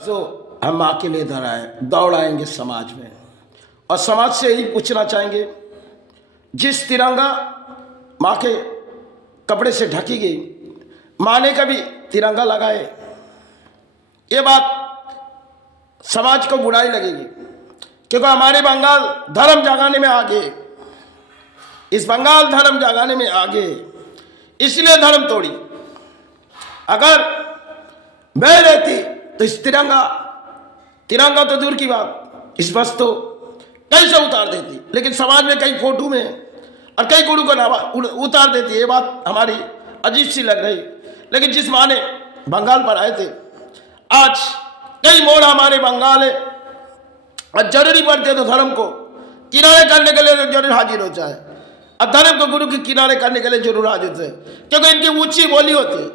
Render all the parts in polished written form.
तो हम माँ के लिए दौड़ आएंगे समाज में और समाज से यही पूछना चाहेंगे, जिस तिरंगा माँ के कपड़े से ढकी गई, माँ ने कभी तिरंगा लगाए? ये बात समाज को बुराई लगेगी, क्योंकि हमारे बंगाल धर्म जगाने में आगे, इस बंगाल धर्म जगाने में आगे, इसलिए धर्म तोड़ी। अगर मैं रहती तो इस तिरंगा तो दूर की बात, इस बस तो कैसे उतार देती, लेकिन समाज में कई फोटो में और कई गुरु को उतार देती। ये बात हमारी अजीब सी लग रही, लेकिन जिस माँ ने बंगाल पर आए थे, आज कई मोड़ हमारे बंगाल है और जरूरी पड़ते तो धर्म को किनारे करने के लिए जरूर हाजिर हो जाए, और धर्म को गुरु के किनारे करने के लिए जरूर हाजिर होते, क्योंकि इनकी ऊंची बोली होती है।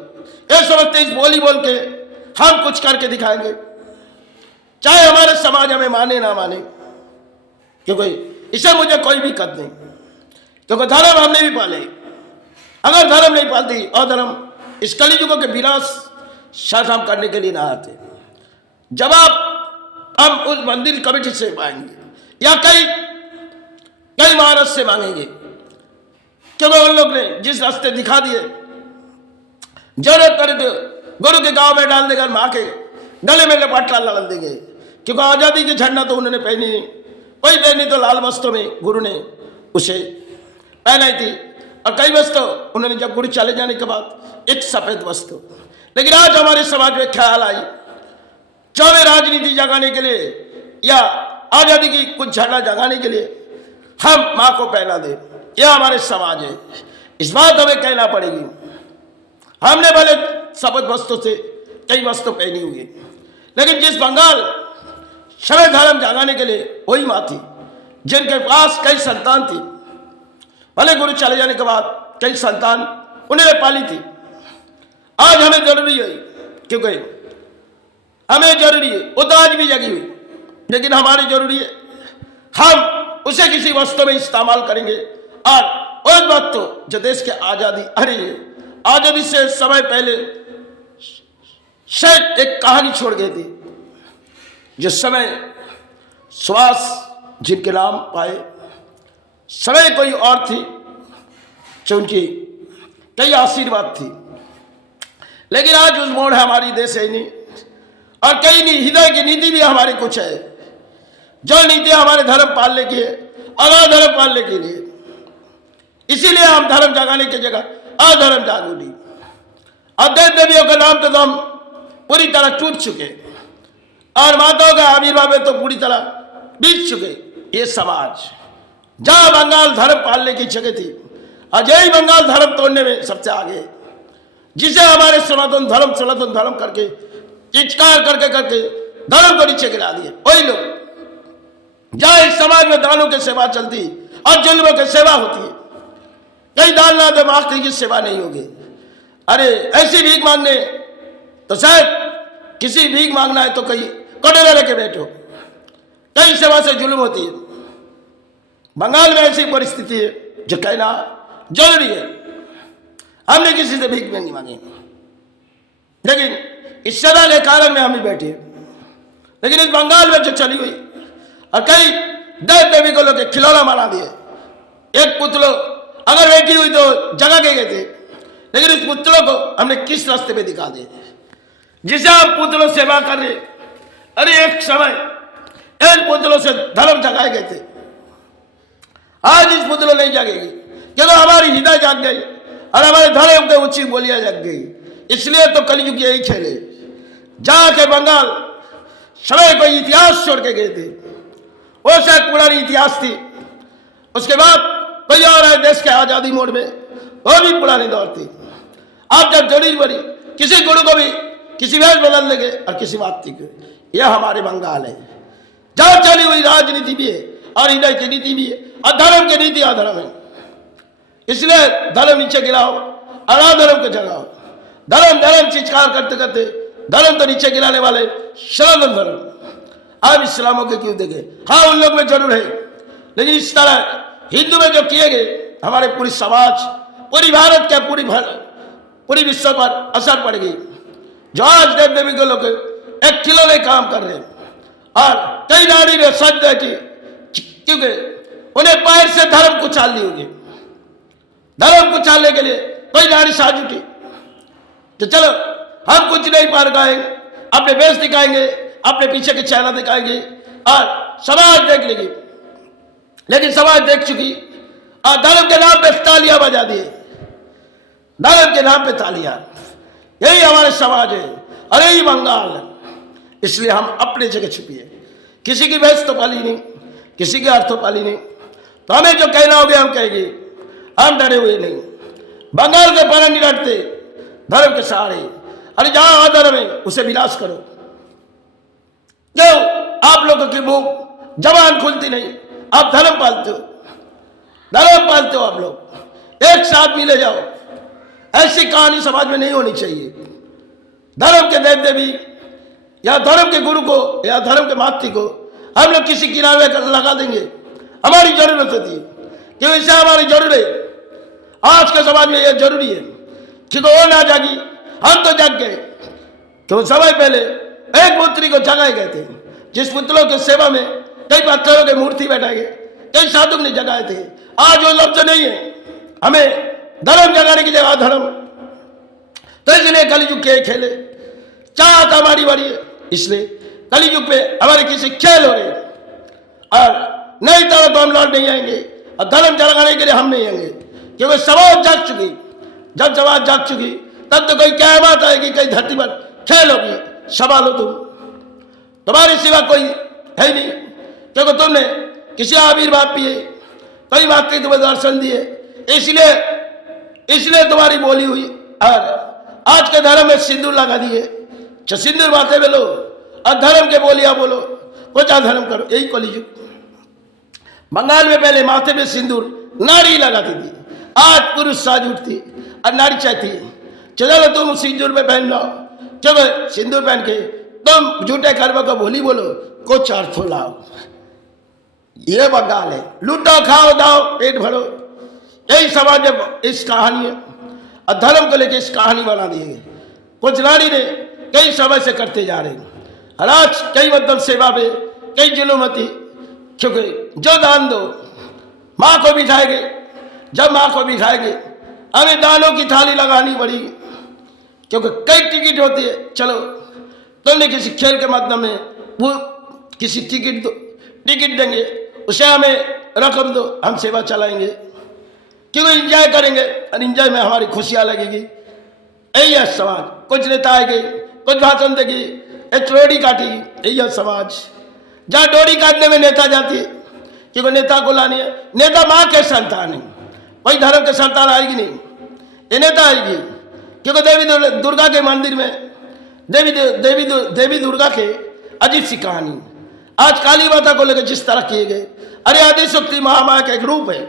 ये समझते इस बोली बोल के हम कुछ करके दिखाएंगे, चाहे हमारे समाज हमें माने ना माने, क्योंकि इसे मुझे कोई भी कद नहीं, क्योंकि धर्म हमने भी पाले। अगर धर्म नहीं पालती और धर्म इस कलियुग के विनाश शायद हम करने के लिए ना आते। जवाब हम उस मंदिर कमेटी से मांगेंगे या कई महाराज से मांगेंगे, क्योंकि उन लोग ने जिस रास्ते दिखा दिए, जरूरत करे तो गुरु के गांव में डाल देकर माँ के गले में लपाटा डाल देंगे, क्योंकि आजादी की झंडा तो उन्होंने पहनी नहीं, वही पहनी तो लाल वस्त्रों में गुरु ने उसे पहनाई थी, और कई वस्त्र उन्होंने जब गुरु चले जाने के बाद एक सफेद वस्त्र। लेकिन आज हमारे समाज में ख्याल आई, चाहे राजनीति जगाने के लिए या आजादी की कुछ झंडा जगाने के लिए हम माँ को पहना दे, यह हमारे समाज है। इस बात हमें कहना पड़ेगी। हमने भले सफेद वस्त्रों से कई वस्त्र पहनी हुई, लेकिन जिस बंगाल शबे धर्म जगाने के लिए वही माँ थी, जिनके पास कई संतान थी, भले गुरु चले जाने के बाद कई संतान उन्हें पाली थी। आज हमें जरूरी है, क्योंकि हमें जरूरी है, वो तो आज भी जगी हुई, लेकिन हमारी जरूरी है हम उसे किसी वस्तु में इस्तेमाल करेंगे। और उस वक्त जो देश के आजादी से समय पहले शायद एक कहानी छोड़ गई थी, जिस समय सुभाष जिनके नाम पाए, समय कोई और थी जो उनकी कई आशीर्वाद थी, लेकिन आज उस मोड़ है हमारी देश है नहीं, और कई नहीं, हृदय की नीति भी हमारी कुछ है, जो नीति हमारे धर्म पालने की है, अधर्म पालने के लिए। इसीलिए हम धर्म जगाने की जगह अधर्म जागरूरी और देव देवियों का नाम तो हम पूरी तरह टूट चुके, और माताओं का आविर्भाव में तो पूरी तरह बीत चुके। ये समाज जहां बंगाल धर्म पालने की जगह थी, आज यही बंगाल धर्म तोड़ने में सबसे आगे, जिसे हमारे सनातन धर्म करके चित्कार करके धर्म को नीचे गिरा दिए। वही लोग जहां इस समाज में दानों की सेवा चलती और जुल्मों की सेवा होती है, कहीं दान ना दे माँ की सेवा नहीं होगी। अरे ऐसी भीख मांगने तो शायद किसी भीख मांगना है तो कहीं कटोरा लेके बैठो, कई सेवा से जुल्म होती है। बंगाल में ऐसी परिस्थिति है जो कहना जरूरी है। हमने किसी से भीख नहीं मांगी, लेकिन इस सदा के कारण में हम ही बैठे, लेकिन इस बंगाल में जो चली हुई और कई देव देवी को लोग खिलौना बना दिए। एक पुतलो अगर बैठी हुई तो जगा के गए थे, लेकिन उस पुतलों को हमने किस रास्ते पे दिखा दिए, जिसे हम पुतलों सेवा कर रहे। अरे एक समय इन पुतलों से धर्म जगाए गए थे, आज इस पुतलों नहीं जगेगी, क्योंकि हमारी हृदय जाग गई और हमारे धर्म के ऊंची बोलियां जग गई। इसलिए तो कलयुग यही खेले, जहां के बंगाल समय कोई इतिहास छोड़ के गए थे, वो शायद पुरानी इतिहास थी, उसके बाद कोई और है देश के आजादी मोड़ में, वो भी पुरानी दौर थी। आप जब जरूरी पड़ी किसी गुरु को भी किसी वेश बदल देंगे और किसी बात को, यह हमारे बंगाल है जहां चली हुई राजनीति भी है और हृदय की नीति भी है, और धर्म की नीति अधर्म है। इसलिए धर्म नीचे गिराओ और अधर्म को जगाओ। धर्म चित्कार करते करते धर्म तो नीचे गिराने वाले सनातन धर्म अब इस्लामों के क्यों देंगे? हाँ, उन लोग में जरूर है, लेकिन इस तरह हिंदू में जो किए गए, हमारे पूरी समाज, पूरी भारत के पूरी विश्व पर असर पड़ गई। जो आज देव देवी के लोग एक खिलौने काम कर रहे हैं, और कई नारी ने सच देखी, क्योंकि उन्हें पैर से धर्म कुचाल ली होगी। धर्म कुचालने के लिए कोई नारी साज उठी तो चलो हम कुछ नहीं पार गाएंगे, अपने बेस दिखाएंगे, अपने पीछे के चेहरा दिखाएंगे और समाज देख लेगी। लेकिन समाज देख चुकी और धर्म के नाम पे तालियां बजा दिए, धर्म के नाम पे तालियां। यही हमारे समाज है और यही बंगाल है। इसलिए हम अपने जगह छुपिए, किसी की भैंस तो पाली नहीं, किसी की अर्थ तो पाली नहीं, तो हमें जो कहना होगा हम कहेंगे, हम डरे हुए नहीं। बंगाल के पर नहीं डरते धर्म के सहारे। अरे जहां अधर्म है उसे विनाश करो। क्यों आप लोगों की मुंह जबान खुलती नहीं? आप धर्म पालते हो, धर्म पालते हो आप लोग, एक साथ मिले जाओ। ऐसी कहानी समाज में नहीं होनी चाहिए। धर्म के देव देवी या धर्म के गुरु को या धर्म के मातृ को हम लोग किसी किनारे लगा देंगे, हमारी जरूरत होती है, क्यों इससे हमारी जरूरत है। आज के समाज में यह जरूरी है कि वो ना जागी, हम तो जाग गए। तो समय पहले एक पुत्री को जगाए गए थे, जिस पुतलों की सेवा में कई पत्थरों की मूर्ति बैठाए गए, कई साधु ने जगाए थे। आज वो लफ्ज नहीं है, हमें धर्म जगाने की जगह धर्म। तो इसलिए कलयुग के खेले चाहत हमारी बड़ी है, इसलिए कलयुग पे हमारे किसी खेल हो रहे और नहीं तो हम लौट नहीं आएंगे और धर्म जगाने के लिए हम नहीं आएंगे, क्योंकि समाज जाग चुकी। जब समाज जाग चुकी तब तो कोई क्या बात आएगी, कई धरती पर खेल होगी, संभालो तुम, तुम्हारे सिवा कोई है नहीं, क्योंकि तुमने किसी आविर्भाव पिए, कई बात तुम्हें दर्शन दिए, इसलिए तुम्हारी बोली हुई। और आज के धर्म में सिंदूर लगा दिए, सिंदूर माथे में लो और धर्म के बोलिया बोलो, कुछ अधर्म करो, यही कलयुग। बंगाल में पहले माथे में सिंदूर नारी लगाती थी, आज पुरुष साज उठती और नारी चाहती है चलो तुम सिंदूर में पहन लो, चलो सिंदूर पहन के तुम झूठे कर्म को बोली बोलो, कुछ अर्थ लाओ। ये बंगाल है, लूटो खाओ दाओ पेट भरो, यही समाज में इस कहानी है। और धर्म को लेकर इस कहानी बना दी है, कुछ नारी ने कई समय से करते जा रहे हैं। और आज कई मतलब सेवा पे कई जुलूमती, क्योंकि जो दान दो माँ को बिठाएंगे, जब माँ को बिठाएंगे हमें दानों की थाली लगानी पड़ेगी, क्योंकि कई टिकट होती है। चलो तुमने किसी खेल के माध्यम में वो किसी टिकट देंगे, उसे हमें रकम दो, हम सेवा चलाएंगे, क्योंकि इंजॉय करेंगे और इंजॉय में हमारी खुशियाँ लगेगी। यही है समाज। कुछ नेता आएंगे, कुछ भाषण देगी, एक डोरी काटेगी, यही है समाज। जहाँ डोरी काटने में नेता जाती है, क्योंकि नेता को लानी है। नेता माँ के संतान है, कोई धर्म के संतान आएगी नहीं, ये नेता आएगी। क्योंकि देवी दुर्गा के मंदिर में देवी दुर्गा के अजीब सी कहानी। आज काली माता को लेकर जिस तरह किए गए, अरे आदिशक्ति महामाया का एक रूप है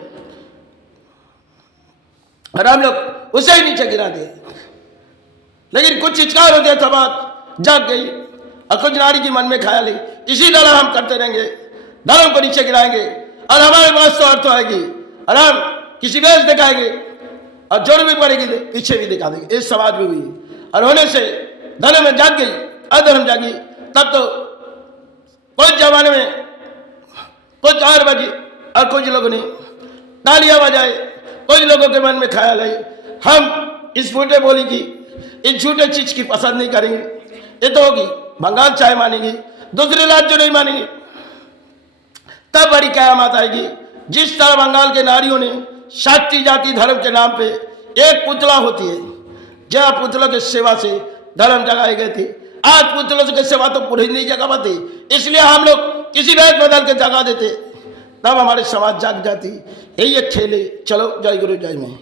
और हम लोग उसे ही नीचे गिरा दिए। लेकिन कुछ चिचकार होते तो बात जाग गई और कुछ नारी की मन में ख्याल है, इसी तरह हम करते रहेंगे, धर्म को नीचे गिराएंगे और हमारे पास तो अर्थ आएगी और हम किसी वेश दिखाएंगे और जोर भी पड़ेगी पीछे भी दिखा देंगे। इस समाज में भी और होने से धर्म में जाग गई, अधर्म जागी। तब तो कुछ जमाने में कुछ 8 बजे और कुछ लोगों ने तालियां बजाए, कुछ लोगों के मन में ख्याल है हम इस झूठे बोली की, इस झूठे चीज की पसंद नहीं करेंगे। ये तो होगी बंगाल चाहे मानेंगे, दूसरे राज्य नहीं मानेंगे, तब बड़ी कयामत आएगी। जिस तरह बंगाल के नारियों ने शाक्ति जाति धर्म के नाम पे एक पुतला होती है, जहाँ पुतलों की सेवा से धर्म जगाए गए थे, आज पुतलों की सेवा तो पूरी नहीं जगा पाती, इसलिए हम लोग किसी वेश बदल के जगा देते, तब हमारे समाज जाग जाती। यही एक खेल है। चलो जय गुरु जय मैं।